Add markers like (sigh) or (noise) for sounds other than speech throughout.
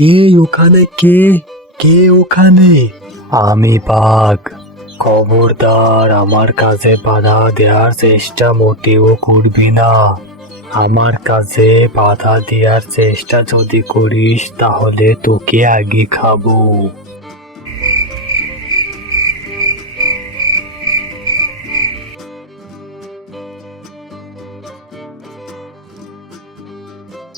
এই ওখানে কে? কে ওখানে? আমি বাঘ। খবরদার, আমার কাছে বাধা দেওয়ার চেষ্টা মোটেও করবি না। আমার কাজে বাধা দেওয়ার চেষ্টা যদি করিস, তাহলে তোকে আগে খাব।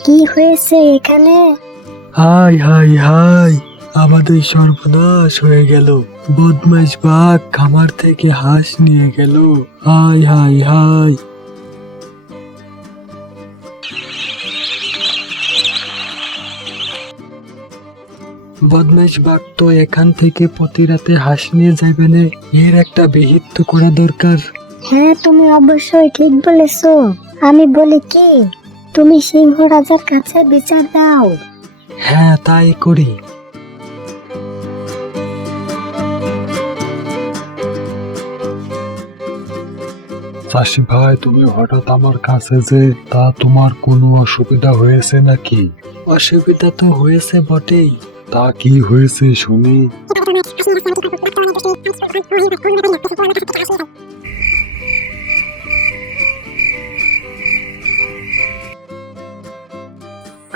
কি হয়েছে এখানে? হাই হাই হাই, আমাদের সর্বনাশ হয়ে গেল। বদমাইশ বাঘ খামার থেকে হাঁস নিয়ে গেল। হাই হাই হাই। বদমাইশ বাঘ তো এখান থেকে প্রতি রাতে হাঁস নিয়ে যাবে না। এর একটা বিহিত করা দরকার। হ্যাঁ তুমি অবশ্যই ঠিক বলেছ। আমি বলি কি, তুমি সিংহ রাজার কাছে বিচার দাও। হ্যাঁ তাই করি। চাষি ভাই তুমি হঠাৎ আমার কাছে যে তা তোমার কোনো অসুবিধা হয়েছে নাকি? অসুবিধা তো হয়েছে বটেই। তা কি হয়েছে শুনি। (laughs)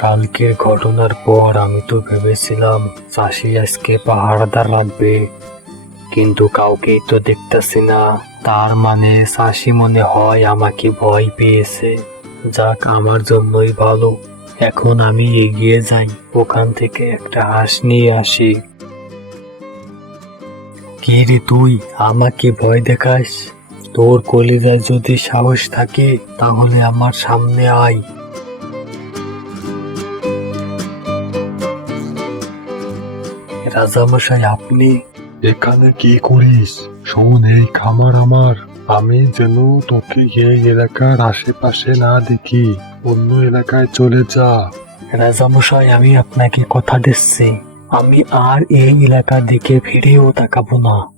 কালকের ঘটনার পর আমি তো ভেবেছিলাম চাষি আজকে পাহারাদার রাখবে কিন্তু কাউকেই তো দেখতেছি না। তার মানে চাষি মনে হয় আমাকে ভয় পেয়েছে। যাক, আমার জন্যই ভালো। এখন আমি এগিয়ে যাই, ওখান থেকে একটা হাঁস নিয়ে আসি। কি রে তুই, আমাকে ভয় দেখাস? তোর কলিজায় যদি সাহস থাকে, তাহলে আমার সামনে আয়। রাজামশাই আপনি এখানে কি করিস? শোন এই খামার আমার। আমি যেন তোকে এই এলাকার আশেপাশে না দেখি অন্য এলাকায় চলে যা। রাজামশাই আমি আপনাকে কথা দিচ্ছি। আমি আর এই এলাকার দিকে ফিরেও তাকাবো না।